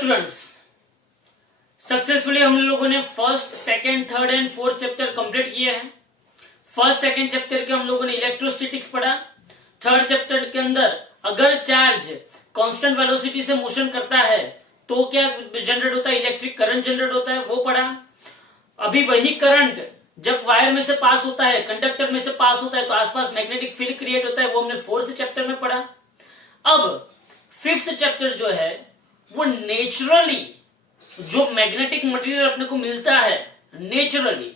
Students, successfully हम लोगों ने first, second, third and fourth chapter complete किए हैं। फर्स्ट सेकंड चैप्टर के हम लोगों ने इलेक्ट्रोस्टैटिक्स पढ़ा। थर्ड चैप्टर के अंदर अगर चार्ज कांस्टेंट वेलोसिटी से मोशन करता है तो क्या जनरेट होता है, इलेक्ट्रिक करंट जनरेट होता है, वो पढ़ा। अभी वही करंट जब वायर में से पास होता है, कंडक्टर में से पास होता है तो आसपास मैग्नेटिक फील्ड क्रिएट होता है, वो हमने फोर्थ चैप्टर में पढ़ा। अब फिफ्थ चैप्टर जो है वो नेचुरली जो मैग्नेटिक मटेरियल अपने को मिलता है, नेचुरली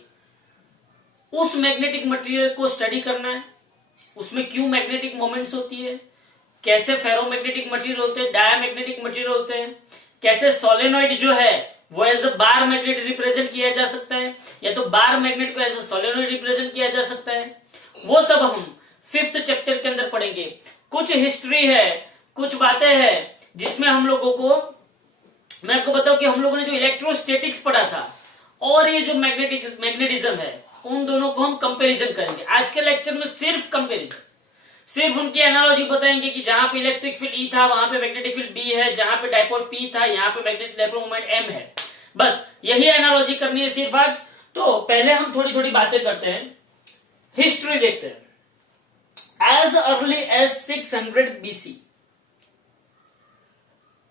उस मैग्नेटिक मटेरियल को स्टडी करना है। उसमें क्यों मैग्नेटिक मोमेंट्स होती है, कैसे फेरोमैग्नेटिक मटेरियल होते हैं, डायामैग्नेटिक मटेरियल होते हैं, कैसे सोलेनॉइड जो है वो as a bar magnet represent किया जा सकता है, या तो बार मैग्नेट को एज अ सोलेनॉइड रिप्रेजेंट किया जा सकता है, वो सब हम फिफ्थ चैप्टर के अंदर पढ़ेंगे। कुछ हिस्ट्री है, कुछ बातें हैं जिसमें हम लोगों को, मैं आपको बताऊं कि हम लोगों ने जो इलेक्ट्रोस्टैटिक्स पढ़ा था और ये जो मैग्नेटिज्म है, उन दोनों को हम कंपैरिजन करेंगे। आज के लेक्चर में सिर्फ कंपैरिजन, सिर्फ उनकी एनालॉजी बताएंगे कि जहां पे इलेक्ट्रिक फील्ड ई था वहां पे मैग्नेटिक फील्ड बी है, जहां पे डायपोल पी था यहाँ पे मैग्नेटिक डायपोल मोमेंट एम है। बस यही एनालॉजी करनी है सिर्फ आज। तो पहले हम थोड़ी थोड़ी बातें करते हैं, हिस्ट्री देखते हैं। As early as 600 BC,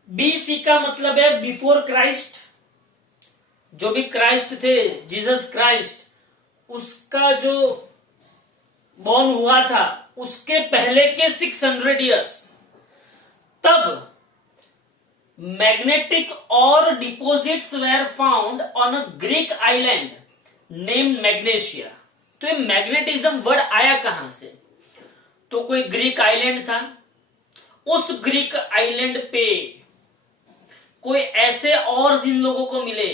BC का मतलब है बिफोर क्राइस्ट। जो भी क्राइस्ट थे, जीसस क्राइस्ट, उसका जो बॉर्न हुआ था उसके पहले के 600 इयर्स तब मैग्नेटिक और deposits where found on a Greek island name magnesia. तो ये मैग्नेटिज्म वर्ड आया कहां से? तो कोई ग्रीक आइलैंड था, उस ग्रीक आइलैंड पे कोई ऐसे और इन लोगों को मिले।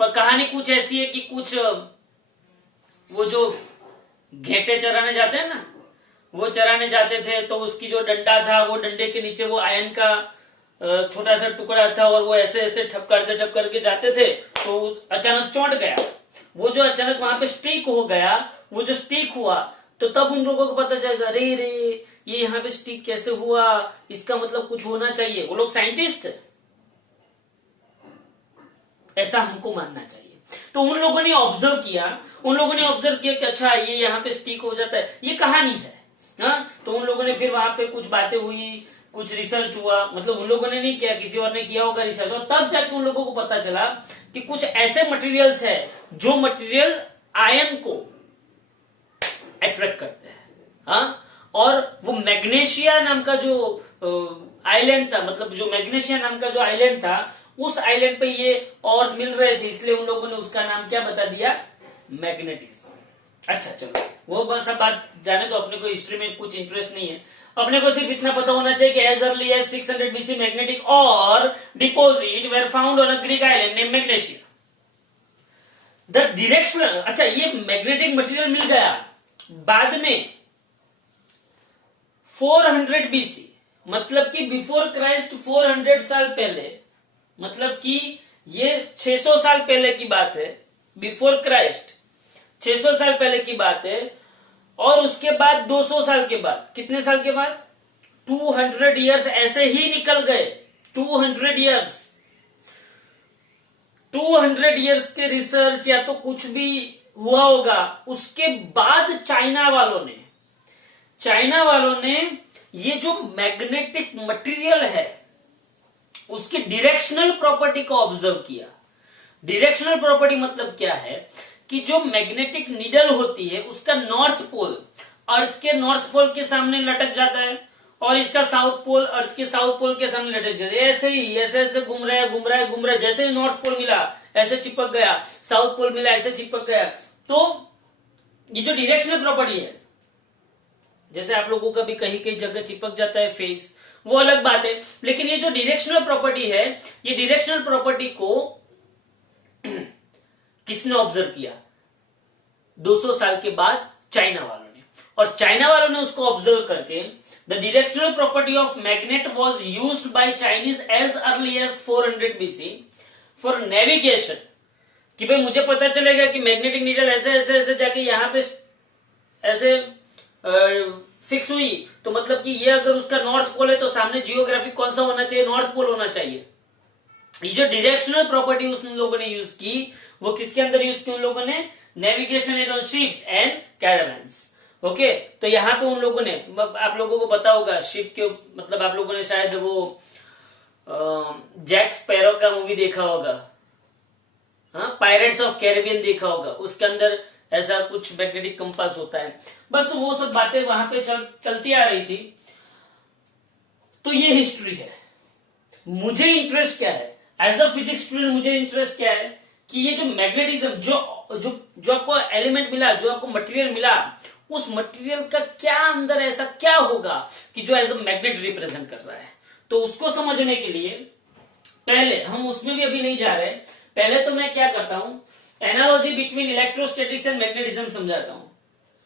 पर कहानी कुछ ऐसी है कि कुछ वो जो घेटे चराने जाते हैं ना, वो चराने जाते थे तो उसकी जो डंडा था, वो डंडे के नीचे वो आयन का छोटा सा टुकड़ा था और वो ऐसे ऐसे ठप करके जाते थे तो अचानक चौंट गया। वो जो अचानक वहां पे स्टिक हो गया, वो जो स्टिक हुआ तो तब उन लोगों को पता चलेगा, रे ये यहाँ पे स्टिक कैसे हुआ, इसका मतलब कुछ होना चाहिए। वो लोग साइंटिस्ट थे, ऐसा हमको मानना चाहिए। तो उन लोगों ने ऑब्जर्व किया कि अच्छा ये यहाँ पे स्टिक हो जाता है, ये कहानी है। हाँ, तो उन लोगों ने फिर वहां पे कुछ बातें हुई, कुछ रिसर्च हुआ, मतलब उन लोगों ने नहीं किया, किसी और ने किया होगा रिसर्च, और तब जाके उन लोगों को पता चला कि कुछ ऐसे मटेरियल्स है जो मटेरियल आयन को अट्रैक्ट करते हैं। हाँ, और वो मैग्नेशिया नाम का जो आइलैंड था, मतलब जो मैग्नेशिया नाम का जो आइलैंड था, उस आइलैंड पे ये और मिल रहे थे, इसलिए उन लोगों ने उसका नाम क्या बता दिया, मैग्नेटिज्म। अच्छा चलो, वो बस अब बात जाने तो, अपने को हिस्ट्री में कुछ इंटरेस्ट नहीं है। अपने को सिर्फ इतना पता होना चाहिए कि as early as 600 BC magnetic ore deposit were found on a Greek island name Magnesia. The directional, अच्छा ये मैग्नेटिक मटेरियल मिल गया बाद में 400 बीसी, मतलब कि बिफोर क्राइस्ट 400 साल पहले, मतलब कि ये 600 साल पहले की बात है। बिफोर क्राइस्ट 600 साल पहले की बात है। और उसके बाद 200 साल के बाद, कितने साल के बाद, 200 इयर्स ऐसे ही निकल गए। 200 इयर्स, 200 इयर्स के रिसर्च या तो कुछ भी हुआ होगा। उसके बाद चाइना वालों ने ये जो मैग्नेटिक मटेरियल है उसकी डायरेक्शनल प्रॉपर्टी को ऑब्जर्व किया। डायरेक्शनल प्रॉपर्टी मतलब क्या है कि जो मैग्नेटिक नीडल होती है उसका नॉर्थ पोल अर्थ के नॉर्थ पोल के सामने लटक जाता है और इसका साउथ पोल अर्थ के साउथ पोल के सामने लटक जाता है। ऐसे ही ऐसे घूम रहा है। जैसे ही नॉर्थ पोल मिला ऐसे चिपक गया, साउथ पोल मिला ऐसे चिपक गया। तो ये जो डायरेक्शनल प्रॉपर्टी है, जैसे आप लोगों का भी कहीं कहीं जगह चिपक जाता है फेस, वो अलग बात है। लेकिन ये जो डायरेक्शनल प्रॉपर्टी है, ये डायरेक्शनल प्रॉपर्टी को किसने ऑब्जर्व किया? 200 साल के बाद चाइना वालों ने। और चाइना वालों ने उसको ऑब्जर्व करके the directional property of magnet was used by Chinese as early as 400 BC for navigation. कि भाई मुझे पता चलेगा कि मैग्नेटिक नीडल ऐसे जाके यहां पे ऐसे फिक्स हुई, तो मतलब कि ये अगर उसका नॉर्थ पोल है तो सामने जियोग्राफी कौन सा होना चाहिए, नॉर्थ पोल होना चाहिए। ये जो डिरेक्शनल प्रॉपर्टी उन लोगों ने यूज की वो किसके अंदर यूज की उन लोगों ने, navigation and on ships and caravans. Okay, तो यहाँ पे उन लोगों ने, आप लोगों को पता होगा शिप के, मतलब आप लोगों ने शायद वो जैक स्पैरो का मूवी देखा होगा, हाँ, पायरेट्स ऑफ कैरेबियन देखा होगा, उसके अंदर ऐसा कुछ मैग्नेटिक कंपास होता है। बस तो वो सब बातें वहां पे चलती आ रही थी। तो ये हिस्ट्री है। मुझे इंटरेस्ट क्या है एज अ फिजिक्स स्टूडेंट, मुझे इंटरेस्ट क्या है कि ये जो मैग्नेटिज्म, जो आपको एलिमेंट मिला, जो आपको मटेरियल मिला, उस मटेरियल का क्या अंदर ऐसा क्या होगा कि जो एज अ मैग्नेट रिप्रेजेंट कर रहा है। तो उसको समझने के लिए पहले हम उसमें भी अभी नहीं जा रहे, पहले तो मैं क्या करता हूं, analogy between electrostatics and magnetism समझाता हूं।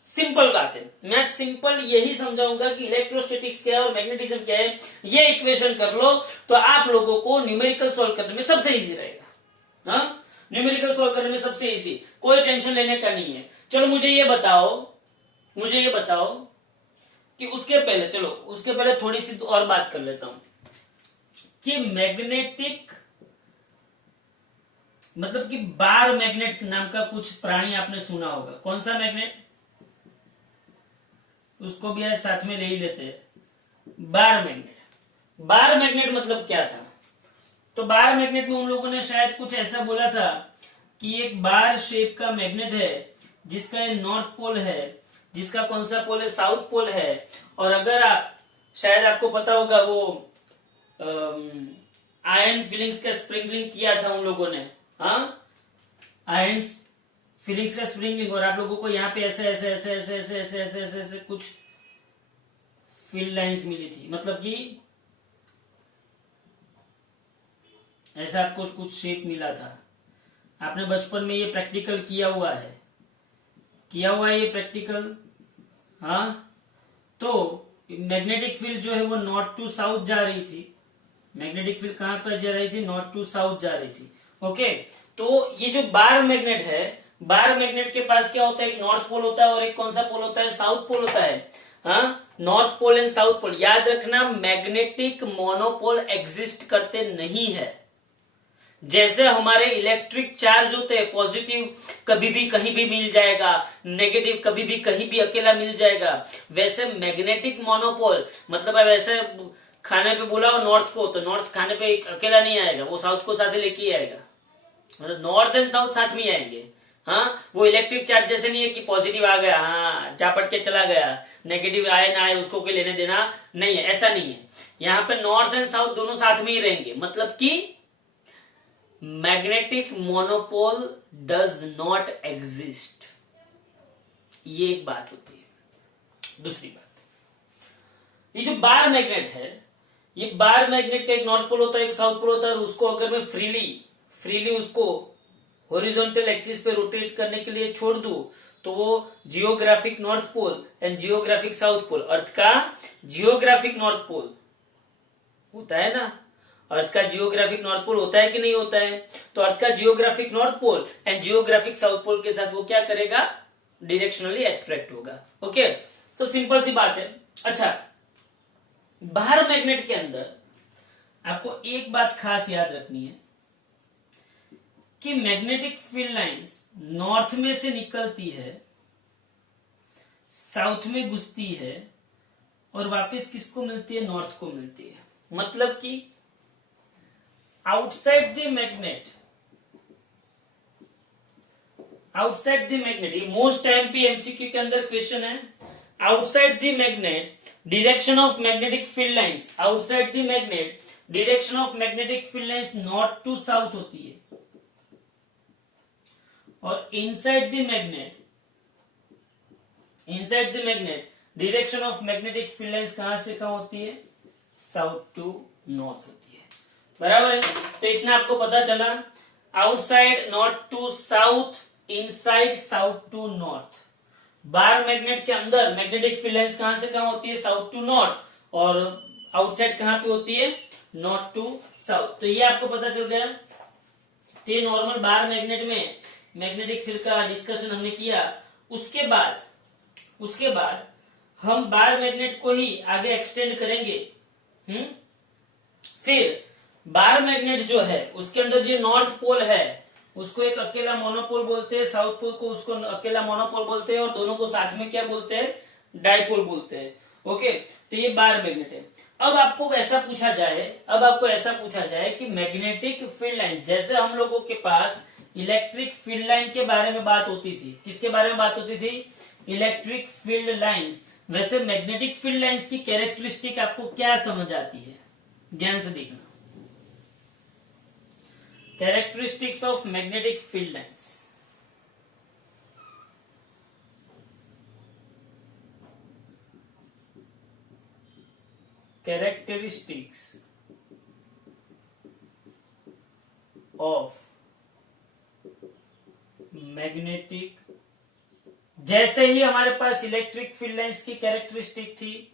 सिंपल बात है, मैं सिंपल यही समझाऊंगा कि इलेक्ट्रोस्टैटिक्स क्या है और मैग्नेटिज्म क्या है। ये इक्वेशन कर लो तो आप लोगों को न्यूमेरिकल सॉल्व करने में सबसे इजी रहेगा। हाँ, न्यूमेरिकल सॉल्व करने में सबसे इजी, कोई टेंशन लेने का नहीं है। चलो मुझे ये बताओ कि उसके पहले, चलो उसके पहले थोड़ी सी और बात कर लेता हूं कि मैग्नेटिक, मतलब कि बार मैग्नेट नाम का कुछ प्राणी आपने सुना होगा। कौन सा मैग्नेट, उसको भी आज साथ में ले ही लेते हैं। Bar magnet. बार मैग्नेट मतलब क्या था, तो बार मैग्नेट में उन लोगों ने शायद कुछ ऐसा बोला था कि एक बार शेप का मैग्नेट है जिसका नॉर्थ पोल है, जिसका कौन सा पोल है, साउथ पोल है। और अगर आप, शायद आपको पता होगा वो आयरन फिलिंग्स का स्प्रिंगलिंग किया था उन लोगों ने, हाँ, आयरन फिलिंग्स का स्प्रिंगलिंग, और आप लोगों को यहाँ पे ऐसे ऐसे ऐसे ऐसे ऐसे ऐसे ऐसे ऐसे ऐसे कुछ फील्ड लाइंस मिली थी, मतलब कि ऐसा आपको कुछ शेप मिला था। आपने बचपन में ये प्रैक्टिकल किया हुआ है ये प्रैक्टिकल, हाँ। तो मैग्नेटिक फील्ड जो है वो नॉर्थ टू साउथ जा रही थी। मैग्नेटिक फील्ड कहां पर जा रही थी, नॉर्थ टू साउथ जा रही थी। ओके, तो ये जो बार मैग्नेट है, बार मैग्नेट के पास क्या होता है, एक नॉर्थ पोल होता है और एक कौन सा पोल होता है, साउथ पोल होता है। हाँ, north pole and south pole. याद रखना, मैग्नेटिक मोनोपोल एग्जिस्ट करते नहीं है। जैसे हमारे इलेक्ट्रिक चार्ज होते हैं, पॉजिटिव कभी भी कहीं भी मिल जाएगा, नेगेटिव कभी भी कहीं भी अकेला मिल जाएगा, वैसे मैग्नेटिक मोनोपोल, मतलब अब ऐसे खाने पे बुलाओ नॉर्थ को, तो नॉर्थ खाने पे अकेला नहीं आएगा, वो साउथ को साथ लेके ही आएगा, मतलब नॉर्थ एंड साउथ साथ में आएंगे। हाँ, वो इलेक्ट्रिक चार्ज जैसे नहीं है कि पॉजिटिव आ गया, हाँ, चापट के चला गया, नेगेटिव आए ना आए उसको कोई लेने देना नहीं है, ऐसा नहीं है। यहाँ पे नॉर्थ एंड साउथ दोनों साथ में ही रहेंगे, मतलब कि magnetic monopole does not exist. ये एक बात होती है। दूसरी बात, ये जो बार मैग्नेट है, ये बार मैग्नेट का एक नॉर्थ पोल होता है, एक साउथ पोल होता है, और उसको अगर मैं फ्रीली उसको हॉरिजॉन्टल एक्सिस पे रोटेट करने के लिए छोड़ दूं, तो वो geographic north pole and geographic south pole, earth का जियोग्राफिक नॉर्थ पोल होता है ना, अर्थ का जियोग्राफिक नॉर्थ पोल होता है कि नहीं होता है, तो अर्थ का geographic north pole and geographic south pole के साथ वो क्या करेगा, डायरेक्शनली अट्रैक्ट होगा। ओके, तो सिंपल सी बात है। अच्छा, बाहर मैग्नेट के अंदर आपको एक बात खास याद रखनी है कि मैग्नेटिक फील्ड लाइंस नॉर्थ में से निकलती है, साउथ में घुसती है, और वापस किसको मिलती है, नॉर्थ को मिलती है। मतलब कि आउटसाइड द मैग्नेट, ये मोस्ट एमपी एमसीक्यू के अंदर क्वेश्चन है। Outside the magnet direction of magnetic field lines, outside the magnet direction of magnetic field lines north to south होती है, और inside the magnet direction of magnetic field lines कहां से कहां होती है, साउथ टू नॉर्थ होती है। बराबर है, तो इतना आपको पता चला, outside north to south, inside south to north. Bar magnet के अंदर मैग्नेटिक फील्ड लाइंस कहां से कहां होती है, साउथ टू नॉर्थ, और आउटसाइड कहां पे होती है, नॉर्थ टू साउथ। तो ये आपको पता चल गया। तो नॉर्मल बार मैग्नेट में मैग्नेटिक फील्ड का डिस्कशन हमने किया। उसके बाद हम बार मैग्नेट को ही आगे एक्सटेंड करेंगे। फिर बार मैग्नेट जो है उसके अंदर जो नॉर्थ पोल है उसको एक अकेला मोनोपोल बोलते हैं, साउथ पोल को उसको अकेला मोनोपोल बोलते हैं, और दोनों को साथ में क्या बोलते हैं, डाइपोल बोलते हैं। ओके, तो ये बार मैग्नेट है। अब आपको ऐसा पूछा जाए कि मैग्नेटिक फील्ड लाइंस, जैसे हम लोगों के पास इलेक्ट्रिक फील्ड लाइन के बारे में बात होती थी, किसके बारे में बात होती थी, इलेक्ट्रिक फील्ड लाइंस, वैसे मैग्नेटिक फील्ड लाइंस की कैरेक्टरिस्टिक आपको क्या समझ आती है, ध्यान से देखना। Characteristics of magnetic field lines. Characteristics of magnetic, जैसे ही हमारे पास इलेक्ट्रिक फील्ड लाइंस की कैरेक्टरिस्टिक थी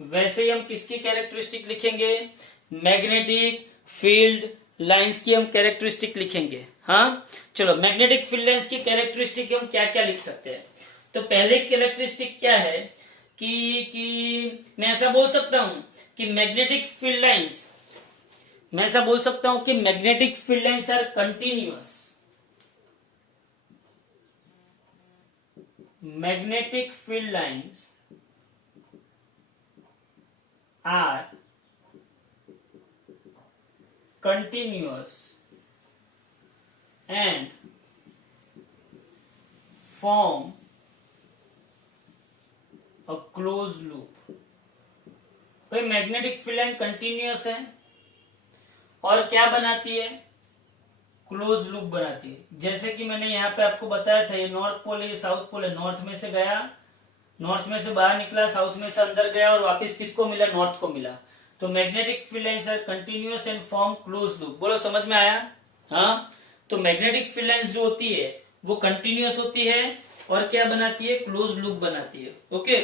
वैसे ही हम किसकी कैरेक्टरिस्टिक लिखेंगे, मैग्नेटिक फील्ड लाइंस की हम कैरेक्टरिस्टिक लिखेंगे। हाँ चलो, मैग्नेटिक फील्ड लाइंस की कैरेक्टरिस्टिक हम क्या क्या लिख सकते हैं। तो पहले कैरेक्टरिस्टिक क्या है कि मैं ऐसा बोल सकता हूं कि मैग्नेटिक फील्ड लाइंस, मैं ऐसा बोल सकता हूं कि magnetic field lines are continuous, magnetic field lines are continuous and form a closed loop। भाई मैग्नेटिक फील्ड लाइन कंटिन्यूअस है और क्या बनाती है, क्लोज लूप बनाती है। जैसे कि मैंने यहाँ पे आपको बताया था, ये नॉर्थ पोल है, ये साउथ पोल है, नॉर्थ में से गया, नॉर्थ में से बाहर निकला, साउथ में से अंदर गया और वापस किसको मिला, नॉर्थ को मिला। तो magnetic field lines are continuous and form close loop. बोलो समझ में आया। हाँ, तो मैग्नेटिक फील्ड लाइंस जो होती है वो कंटिन्यूअस होती है और क्या बनाती है, क्लोज लूप बनाती है। ओके,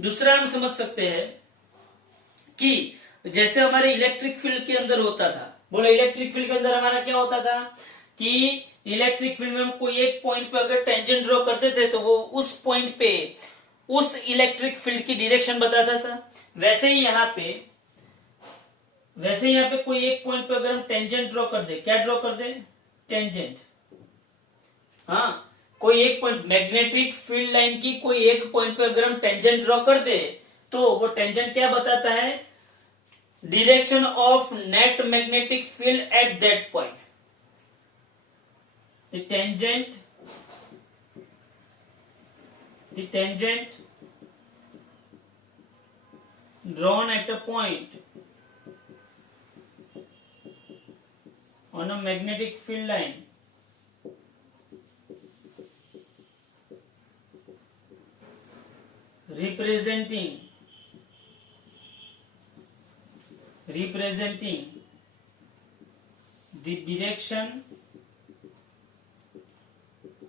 दूसरा हम समझ सकते हैं कि जैसे हमारे इलेक्ट्रिक फील्ड के अंदर होता था, बोलो इलेक्ट्रिक फील्ड के अंदर हमारा क्या होता था कि इलेक्ट्रिक फील्ड में हम कोई एक पॉइंट पे अगर टेंजेंट ड्रॉ करते थे तो वो उस पॉइंट पे उस इलेक्ट्रिक फील्ड की डायरेक्शन बताता था। वैसे ही यहाँ पे कोई एक पॉइंट पे अगर हम टेंजेंट ड्रॉ कर दे, क्या ड्रॉ कर दे, टेंजेंट। हाँ, कोई एक पॉइंट, मैग्नेटिक फील्ड लाइन की कोई एक पॉइंट पे अगर हम टेंजेंट ड्रॉ कर दे तो वो टेंजेंट क्या बताता है, direction of net magnetic field at that point। the tangent drawn at a point on a magnetic field line representing the direction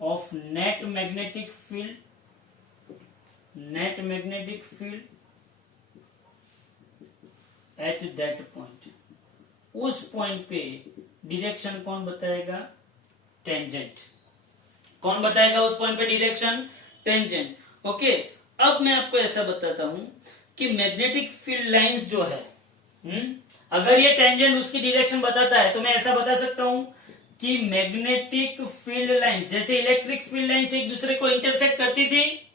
of net magnetic field at that point। उस point पे direction कौन बताएगा, tangent. कौन बताएगा उस point पे direction, tangent. Okay, अब मैं आपको ऐसा बताता हूं कि मैग्नेटिक फील्ड लाइंस जो है, अगर ये टेंजेंट उसकी डायरेक्शन बताता है तो मैं ऐसा बता सकता हूं कि मैग्नेटिक फील्ड लाइंस, जैसे इलेक्ट्रिक फील्ड लाइंस एक दूसरे को इंटरसेक्ट करती थी,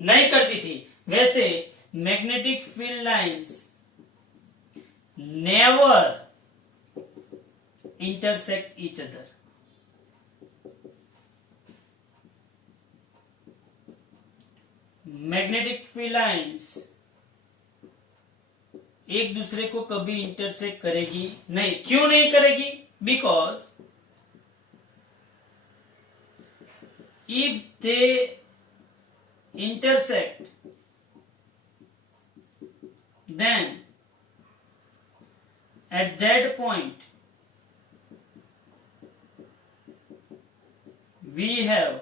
नहीं करती थी, वैसे magnetic field lines never intersect each other. Magnetic field lines एक दूसरे को कभी इंटरसेक्ट करेगी नहीं। क्यों नहीं करेगी, because if they intersect then at that point we have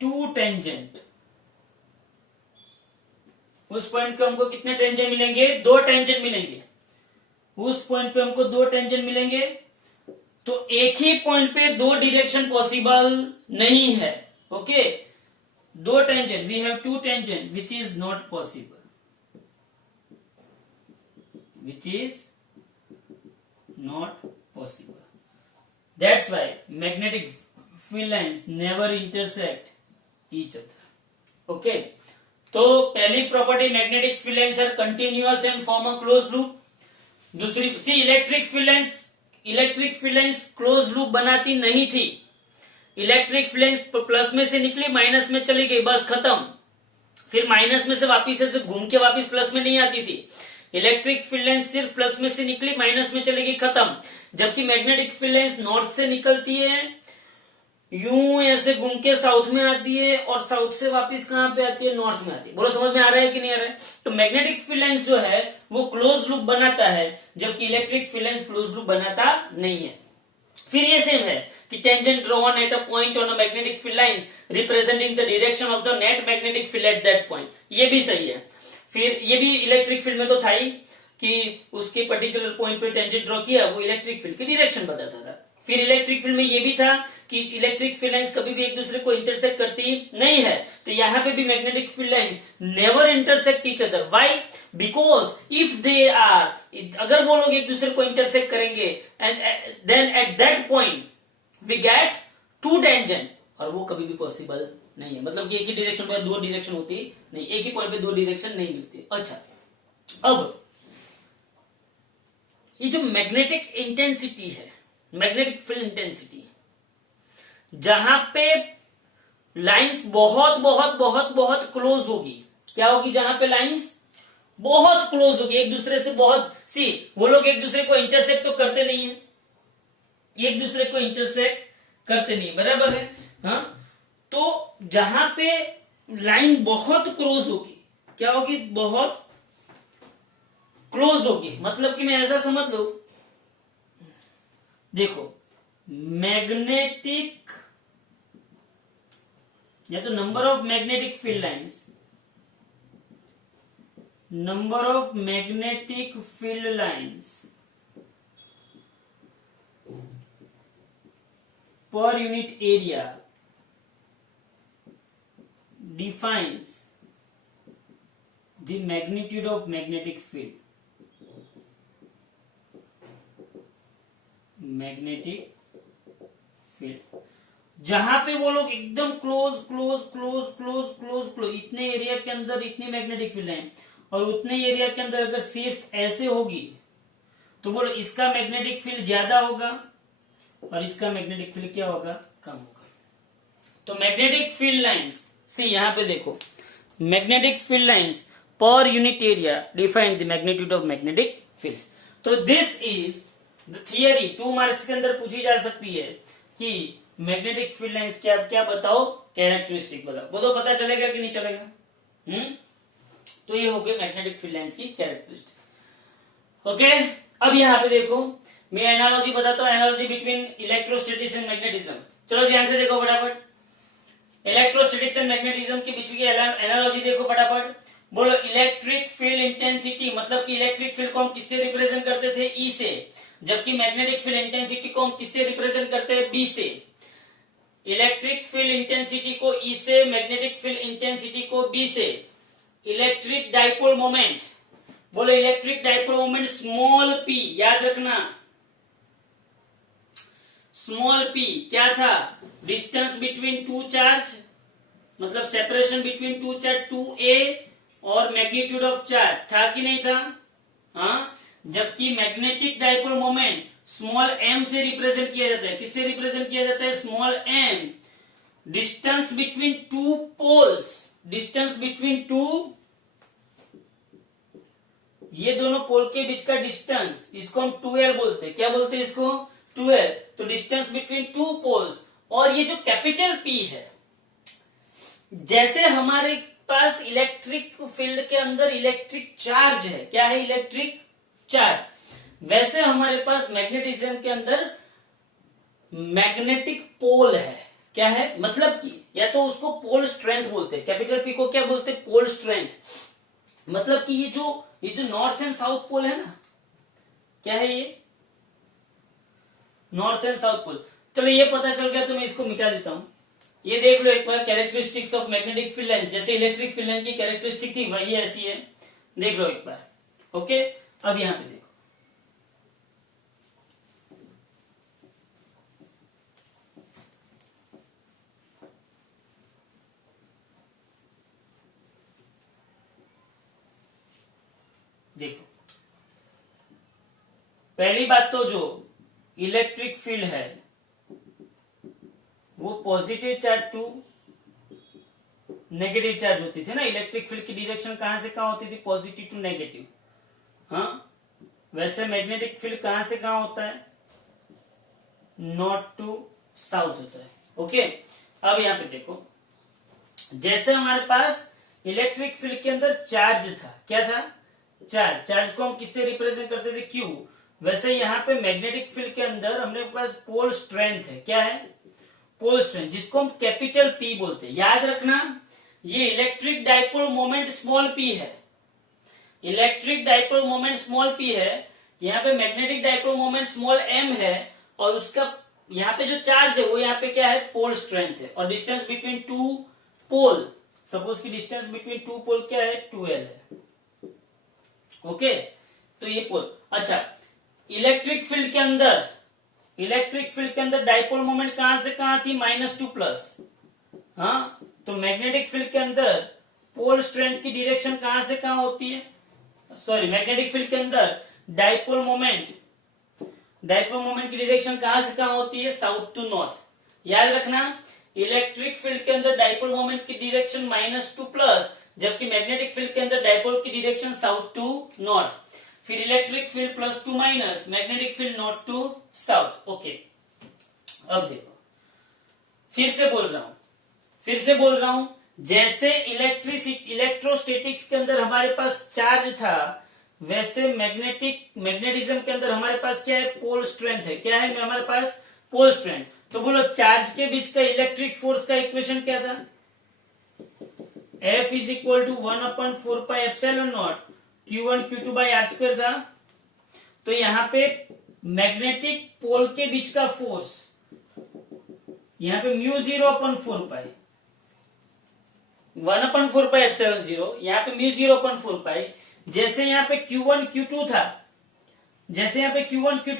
two tangent। उस पॉइंट पे हमको कितने टेंजेंट मिलेंगे, दो टेंजेंट मिलेंगे। उस पॉइंट पे हमको दो टेंजेंट मिलेंगे, तो एक ही पॉइंट पे दो डायरेक्शन पॉसिबल नहीं है। ओके, दो tangent, we have two tangent which is not possible, which is not possible. That's why magnetic field lines never intersect each other. Okay, तो पहली property magnetic field lines are continuous and form a close loop. दूसरी सी electric field lines close loop बनाती नहीं थी. Electric field lines plus में से निकली माइनस में चली गई, बस खत्म. फिर माइनस में से वापिस ऐसे घूम के वापिस प्लस में नहीं आती थी. इलेक्ट्रिक फील्ड लाइंस सिर्फ प्लस में से निकली, माइनस में चली गई, खत्म. जबकि मैग्नेटिक फील्ड लाइंस नॉर्थ से निकलती है, यूं ऐसे घूम के साउथ में आती है और साउथ से वापस कहां पे आती है, नॉर्थ में आती है. बोलो समझ में आ रहा है कि नहीं आ रहा है. तो मैग्नेटिक फील्ड लाइंस जो है वो क्लोज लूप बनाता है, जबकि electric field lines close loop बनाता नहीं है. फिर ये सेम है कि tangent drawn at a point on a magnetic field lines representing the direction of the net magnetic field at that point. ये भी सही है. फिर ये भी इलेक्ट्रिक फील्ड में तो था ही कि उसके पर्टिकुलर पॉइंट पे टेंजेंट ड्रॉ किया, वो इलेक्ट्रिक फील्ड की डायरेक्शन बताता था. फिर इलेक्ट्रिक फील्ड में ये भी था कि इलेक्ट्रिक फील्ड लाइंस कभी भी एक दूसरे को इंटरसेक्ट करती नहीं है. तो यहाँ पे भी magnetic field lines never intersect each other. Why? Because if they are, अगर वो लोग एक दूसरे को इंटरसेक्ट करेंगे and then at that point we get two tangent, और वो कभी भी पॉसिबल नहीं है. मतलब कि एक ही डायरेक्शन पे दो डायरेक्शन होती नहीं, एक ही पॉइंट पे दो डायरेक्शन नहीं मिलती. अच्छा, अब ये जो मैग्नेटिक इंटेंसिटी है, मैग्नेटिक फील्ड इंटेंसिटी, जहां पे लाइंस बहुत बहुत बहुत बहुत क्लोज होगी. क्या होगी? जहां पे लाइंस बहुत क्लोज होगी, एक दूसरे से बहुत, सी वो लोग एक दूसरे को इंटरसेक्ट तो करते नहीं है, एक दूसरे को इंटरसेक्ट करते नहीं, बराबर है. हाँ, तो जहां पे लाइन बहुत क्लोज होगी, क्या होगी? बहुत क्लोज होगी. मतलब कि मैं ऐसा समझ लो, देखो मैग्नेटिक या तो number of magnetic field lines, number of magnetic field lines per unit area defines the magnitude of magnetic field. Magnetic field, जहां पे वो लोग एकदम close close close close close close, इतने एरिया के अंदर इतनी मैग्नेटिक फील्ड है, और उतने एरिया के अंदर अगर सिर्फ ऐसे होगी तो बोलो इसका मैग्नेटिक फील्ड ज्यादा होगा और इसका मैग्नेटिक फील्ड क्या होगा? कम होगा. तो मैग्नेटिक फील्ड लाइंस से यहां पे देखो, magnetic field lines per unit area define the magnitude of magnetic fields. तो this is the theory. 2 marks के अंदर पूछी जा सकती है कि मैग्नेटिक फील्ड लाइंस क्या क्या बताओ, कैरेक्टरिस्टिक बताओ. वो तो पता चलेगा कि नहीं चलेगा? तो ये हो गए मैग्नेटिक फील्ड लाइंस की कैरेक्टरिस्टिक. ओके, अब यहां पे देखो मैं एनालॉजी बताता हूं, analogy between electrostatics and magnetism. चलो ध्यान से देखो फटाफट. इलेक्ट्रोस्टैटिक्स एंड मैग्नेटिज्म के बीच की एनालॉजी देखो फटाफट. बोलो इलेक्ट्रिक फील्ड इंटेंसिटी, मतलब कि इलेक्ट्रिक फील्ड को हम किससे रिप्रेजेंट करते थे? ई से. जबकि मैग्नेटिक फील्ड इंटेंसिटी को हम किससे रिप्रेजेंट करते हैं? बी से. इलेक्ट्रिक फील्ड इंटेंसिटी को ई से, मैग्नेटिक फील्ड इंटेंसिटी को बी से. इलेक्ट्रिक डाइपोल मोमेंट, बोलो electric dipole moment small P, याद रखना स्मॉल पी क्या था? डिस्टेंस बिटवीन टू चार्ज, मतलब separation between two charge 2a, और मैग्नीट्यूड ऑफ चार्ज था कि नहीं था? हाँ. जबकि magnetic dipole moment small m से रिप्रेजेंट किया जाता है. किससे रिप्रेजेंट किया जाता है? Small m. Distance between two poles, distance between two, ये दोनों पोल के बीच का डिस्टेंस, इसको हम 2l बोलते हैं. क्या बोलते हैं इसको? 2l. तो डिस्टेंस बिटवीन टू पोल्स. और ये जो कैपिटल P है, जैसे हमारे पास इलेक्ट्रिक फील्ड के अंदर इलेक्ट्रिक चार्ज है, क्या है? Electric charge. वैसे हमारे पास मैग्नेटिज्म के अंदर मैग्नेटिक पोल है. क्या है? मतलब कि या तो उसको पोल स्ट्रेंथ बोलते हैं, कैपिटल P को क्या बोलते हैं? Pole strength. मतलब कि ये जो नॉर्थ एंड साउथ पोल है ना, क्या है ये? North and south pole. चलो ये पता चल गया तो मैं इसको मिटा देता हूं. ये देख लो एक बार, characteristics of magnetic field lines, जैसे इलेक्ट्रिक फील्ड लाइन की कैरेक्टरिस्टिक थी वही ऐसी है. देख लो एक बार. ओके, अब यहां पे देखो, देखो, पहली बात तो जो इलेक्ट्रिक फील्ड है वो positive charge to negative charge होती थी ना। इलेक्ट्रिक फील्ड की डायरेक्शन कहां से कहां होती थी? Positive to negative. हाँ, वैसे मैग्नेटिक फील्ड कहां से कहां होता है? नॉर्थ टू साउथ होता है। ओके, अब यहां पे देखो, जैसे हमारे पास इलेक्ट्रिक फील्ड के अंदर चार्ज था, क्या था? चार्ज। चार्ज को हम किससे रिप्रेजेंट करते थे? क्यू। वैसे यहाँ पे मैग्नेटिक फील्ड के अंदर हमने पास पोल स्ट्रेंथ है। क्या है? पोल स्ट्रेंथ, जिसको हम कैपिटल पी बोलते हैं। याद रखना, ये electric dipole moment small p है। Electric dipole moment small p है, यहाँ पे magnetic dipole moment small m है, और उसका यहाँ पे जो चार्ज है वो यहाँ पे क्या है? पोल स्ट्रेंथ है। और distance between to pole, suppose की डिस्टेंस बिटवीन टू पोल क्या है? 2l है। ओके, तो ये पोल। अच्छा, इलेक्ट्रिक फील्ड के अंदर डाइपोल मोमेंट कहां से कहां थी? -2 प्लस। हाँ, तो मैग्नेटिक फील्ड के अंदर पोल स्ट्रेंथ की डायरेक्शन कहां से कहां होती है? सॉरी, मैग्नेटिक फील्ड के अंदर डाइपोल मोमेंट की डायरेक्शन कहां से कहां होती है? South to north. याद रखना, इलेक्ट्रिक फील्ड के अंदर डाइपोल मोमेंट की डायरेक्शन -2 प्लस, जबकि मैग्नेटिक फील्ड के अंदर डाइपोल की डायरेक्शन साउथ टू नॉर्थ। फिर electric field +2 minus, magnetic field north to south. Okay, अब देखो, फिर से बोल रहा हूं, जैसे इलेक्ट्रोस्टैटिक्स के अंदर हमारे पास चार्ज था, वैसे मैग्नेटिज्म के अंदर हमारे पास क्या है? पोल स्ट्रेंथ है। क्या है हमारे पास? पोल स्ट्रेंथ। तो बोलो, चार्ज के बीच का इलेक्ट्रिक फोर्स का इक्वेशन क्या था? F is equal to 1/4πε0 Q1 Q2 by r square था। तो यहां पे मैग्नेटिक पोल के बीच का फोर्स, यहां पे μ0/4π, 1/4πε0, यहाँ पे μ0/4π। जैसे यहाँ पे Q1 Q2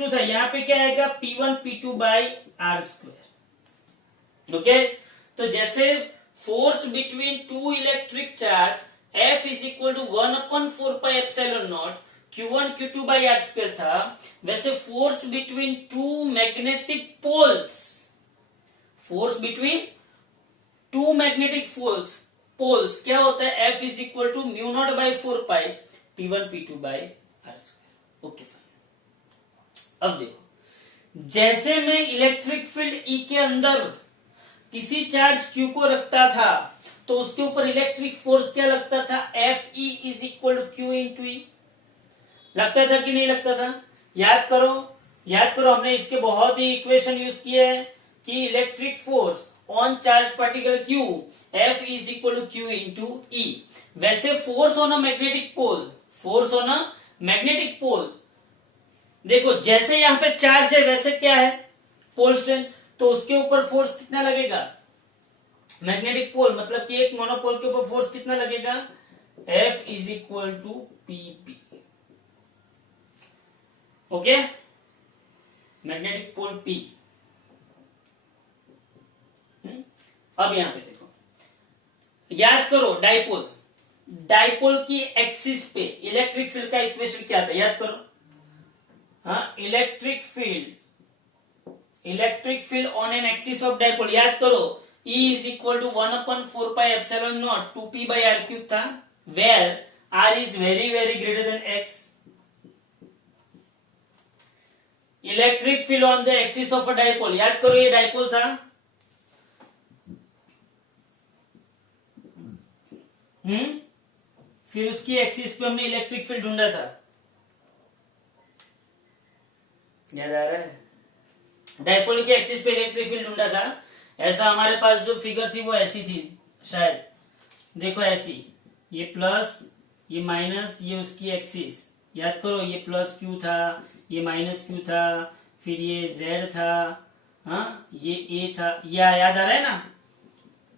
था, यहाँ पे क्या आएगा? P1 P2 by r square. Okay, तो जैसे force between two electric charge F is equal to 1/4πε0 Q1 Q2 by r square था, वैसे force between two magnetic poles क्या होता है? F is equal to μ0/4π P1 P2 by r square. Okay, अब देखो, जैसे मैं इलेक्ट्रिक फील्ड E के अंदर किसी चार्ज Q को रखता था, तो उसके ऊपर इलेक्ट्रिक फोर्स क्या लगता था? Fe is equal to Q into E। लगता था कि नहीं लगता था? याद करो, हमने इसके बहुत ही इक्वेशन यूज किए हैं कि electric force on charge particle Q F is equal to Q into E। वैसे force on a magnetic pole, देखो, जैसे यहां पे चार्ज है, वैसे क्या है? Pole strength. तो उसके ऊपर फोर्स कितना लगेगा? मैग्नेटिक पोल, मतलब कि एक मोनोपोल के ऊपर फोर्स कितना लगेगा? F is equal to PP। ओके, मैग्नेटिक पोल P। अब यहां पे देखो, याद करो, डाइपोल की एक्सिस पे इलेक्ट्रिक फील्ड का इक्वेशन क्या था? याद करो। हाँ, electric field on an axis of dipole, याद करो, E is equal to 1/4πε0 2p by r cube था, where R is very very greater than X। Electric field on the axis of a dipole, याद करो, ये dipole था। फिर उसकी axis पे हमने इलेक्ट्रिक फील्ड ढूंढा था, याद आ रहा है? डाइपोल की एक्सिस पे इलेक्ट्रिक फील्ड ढूंढा था। ऐसा हमारे पास जो फिगर थी वो ऐसी थी शायद, देखो ऐसी, ये प्लस, ये माइनस, ये उसकी एक्सिस। याद करो, ये प्लस Q था, ये माइनस Q था, फिर ये Z था, हाँ, ये A था। याद आ रहा है ना?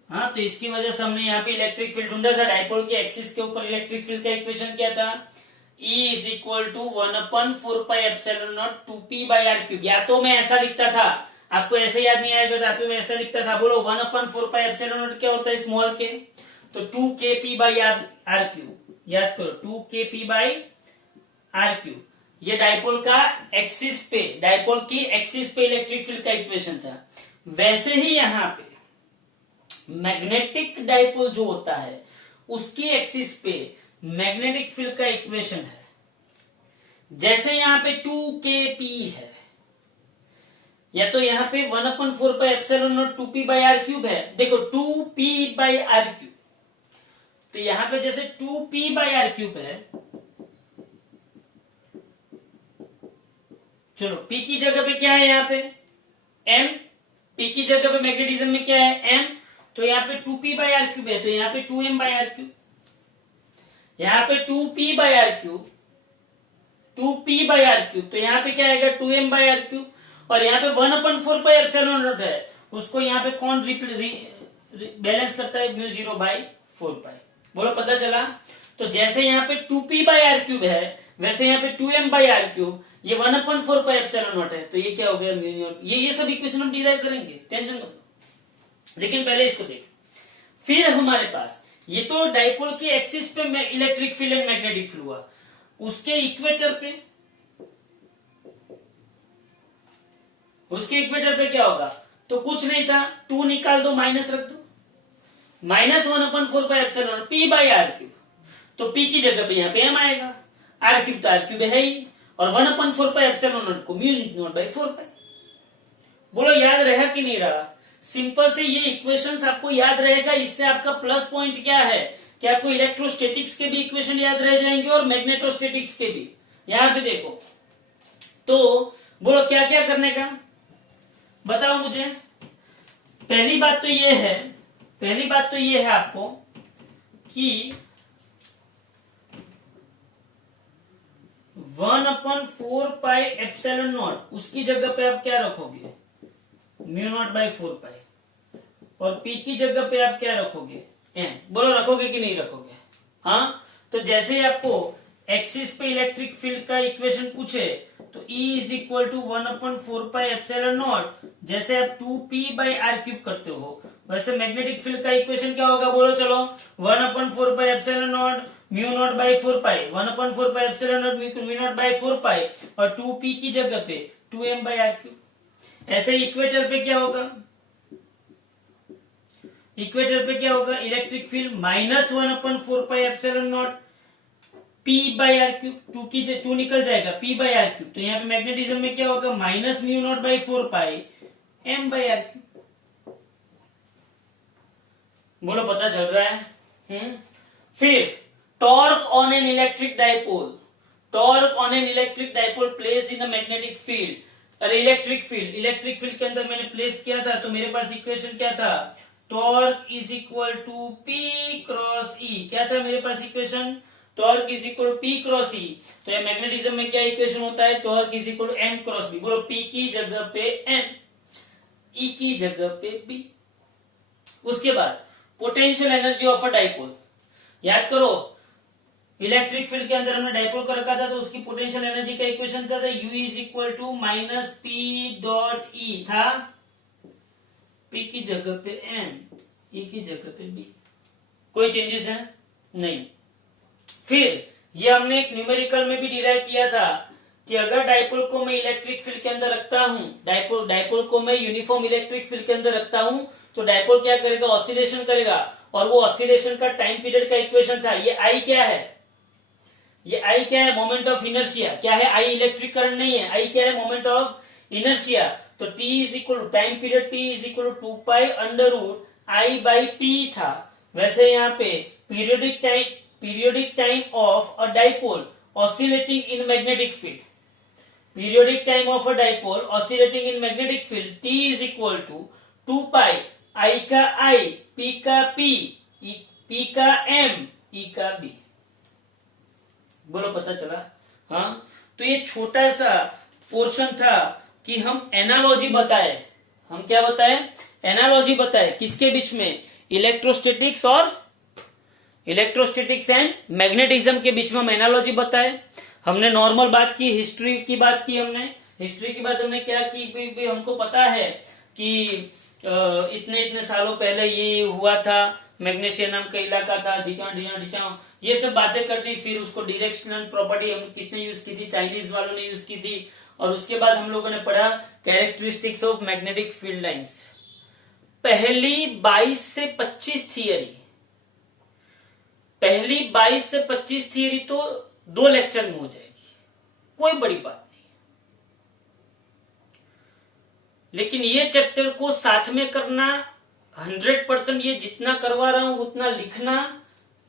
हाँ, तो इसकी वजह से हमने यहाँ पे इलेक्ट्रिक फील्ड ढूंढा था। डाइपोल के एक्सिस के ऊपर इलेक्ट्रिक फील्ड का इक्वेशन क्या था? E is equal to 1/4πε0 2p by r cube. या तो मैं ऐसा लिखता था, आपको ऐसे याद नहीं आएगा तो आपको मैं ऐसा लिखता था। बोलो, 1/4πε0 क्या होता है? स्मॉल के, तो 2kp बाई आर क्यूब। याद करो, 2kp बाई आर क्यू, ये डाइपोल का एक्सिस पे, डाइपोल की एक्सिस पे इलेक्ट्रिक फील्ड का इक्वेशन था। वैसे ही यहां पे मैग्नेटिक डाइपोल जो होता है उसकी एक्सिस पे मैग्नेटिक फील्ड का इक्वेशन है। जैसे यहां पे 2kp है, या तो यहां पे 1/4πε0 2p/r³ है। देखो 2p/r³, तो यहां पे जैसे 2p/r³ है, चलो p की जगह पे क्या है यहाँ पे m, p की जगह पे मैग्नेटिज्म में क्या है m, तो यहाँ पे 2p/r³ है, तो यहाँ पे 2m/r³, यहाँ पे 2p/r³, 2p/r³, तो यहाँ पे क्या आएगा 2m/r³, और यहाँ पे 1/4πε0 है, उसको यहाँ पे कौन बैलेंस करता है, μ0/4π। बोलो पता चला। तो जैसे यहाँ पे 2p/r³ है, वैसे यहाँ पे 2m/r³, ये 1/4πε0 है, तो ये क्या हो गया μ0। ये सब इक्वेशन हम डिराइव करेंगे, टेंशन मत लो। लेकिन पहले इसको देखो। फिर हमारे पास ये तो डाइपोल की एक्सिस पे electric field and magnetic field हुआ, उसके इक्वेटर पे, उसके इक्वेटर पे क्या होगा, तो कुछ नहीं था, 2 निकाल दो, माइनस रख दो, -1/4πε0 p/r³, तो p की जगह पे यहाँ पे m आएगा, r³ तो r³ है ही, और 1/4πε0 को μ0/4π। बोलो याद रहा कि नहीं रहा। सिंपल से ये इक्वेशंस आपको याद रहेगा। इससे आपका प्लस पॉइंट क्या है कि आपको इलेक्ट्रोस्टैटिक्स के भी इक्वेशन याद रह जाएंगे और मैग्नेटोस्टैटिक्स के भी। यहां पे देखो, तो बोलो क्या क्या करने का, बताओ मुझे। पहली बात तो ये है आपको कि 1/4πε0 उसकी जगह पे आप क्या रखोगे, μ0/4π, और p की जगह पे आप क्या रखोगे, m। बोलो रखोगे कि नहीं रखोगे। हाँ, तो जैसे ही आपको एक्सिस पे इलेक्ट्रिक फील्ड का इक्वेशन पूछे तो E = 1/4πε0, जैसे आप 2p/r³ करते हो, वैसे मैग्नेटिक फील्ड का इक्वेशन क्या होगा, बोलो चलो, 1/4πε0 μ0/4π, 1/4πε0 μ0/4π, और 2p की जगह पे 2m/r³। ऐसे इक्वेटर पे क्या होगा, इक्वेटर पे क्या होगा, इलेक्ट्रिक फील्ड -1/4πε0 p/r³, 2 निकल जाएगा, p/r³, तो यहाँ पे मैग्नेटिज्म में क्या होगा, -μ0/4π m/r³। बोलो पता चल रहा है। फिर torque on an electric dipole, torque on an electric dipole place in the magnetic field. अरे इलेक्ट्रिक फील्ड के अंदर मैंने प्लेस किया था, तो मेरे पास इक्वेशन क्या था, टॉर्क = P × E। क्या था मेरे पास इक्वेशन, टॉर्क = P × E। तो ये मैग्नेटिज्म में क्या इक्वेशन होता है, टॉर्क = M × B। बोलो P की जगह पे M, E की जगह पे B। उसके बाद potential energy of a dipole, याद करो इलेक्ट्रिक फील्ड के अंदर हमने डाइपोल को रखा था, तो उसकी पोटेंशियल एनर्जी का इक्वेशन था U = -P.E था, P की जगह पे M, E की जगह पे B। कोई चेंजेस है नहीं। फिर ये हमने एक न्यूमेरिकल में भी डिराइव किया था कि अगर डाइपोल को मैं इलेक्ट्रिक फील्ड के अंदर रखता हूं, डाइपोल को मैं यूनिफॉर्म इलेक्ट्रिक फील्ड के अंदर रखता हूं, तो डाइपोल क्या करेगा, ऑसिलेशन करेगा, और वो ऑसिलेशन का टाइम पीरियड का इक्वेशन था, ये I क्या है, ये I क्या है, मोमेंट ऑफ इनर्शिया। क्या है I, इलेक्ट्रिक करंट नहीं है, I क्या है, मोमेंट ऑफ इनर्शिया। तो T = time period T = 2π√I/P था। वैसे यहाँ पे periodic time of a dipole oscillating in magnetic field, periodic time of a dipole oscillating in magnetic field T = 2π, I का I, P का P, P का M, E का B। बोलो पता चला। हाँ, तो ये छोटा सा पोर्शन था कि हम एनालॉजी बताए, हम क्या बताए, एनालॉजी बताए, किसके बीच में, इलेक्ट्रोस्टैटिक्स एंड मैग्नेटिज्म के बीच में हम एनालॉजी बताए। हमने नॉर्मल बात की, हिस्ट्री की बात की, हमने क्या की, हमको पता है कि इतने सालों पहले ये हुआ था, मैग्नीशिया नाम का इलाका था, ढिचा, ये सब बातें कर दी। फिर उसको डायरेक्शनल प्रॉपर्टी हम किसने यूज की थी, चाइनीज वालों ने यूज की थी। और उसके बाद हम लोगों ने पढ़ा characteristics of magnetic field lines. पहली 22 से 25 थियरी, पहली 22 से 25 थियरी तो 2 लेक्चर में हो जाएगी, कोई बड़ी बात नहीं। लेकिन ये चैप्टर को साथ में करना 100%, ये जितना करवा रहा हूं उतना लिखना,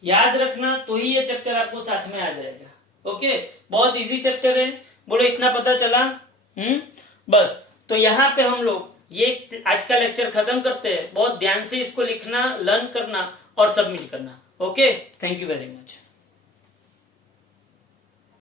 याद रखना, तो ही ये चैप्टर आपको साथ में आ जाएगा। ओके, बहुत इजी चैप्टर है। बोलो इतना पता चला? बस, तो यहां पे हम लोग ये आज का लेक्चर खत्म करते हैं। बहुत ध्यान से इसको लिखना, लर्न करना और सबमिट करना। Okay, thank you very much.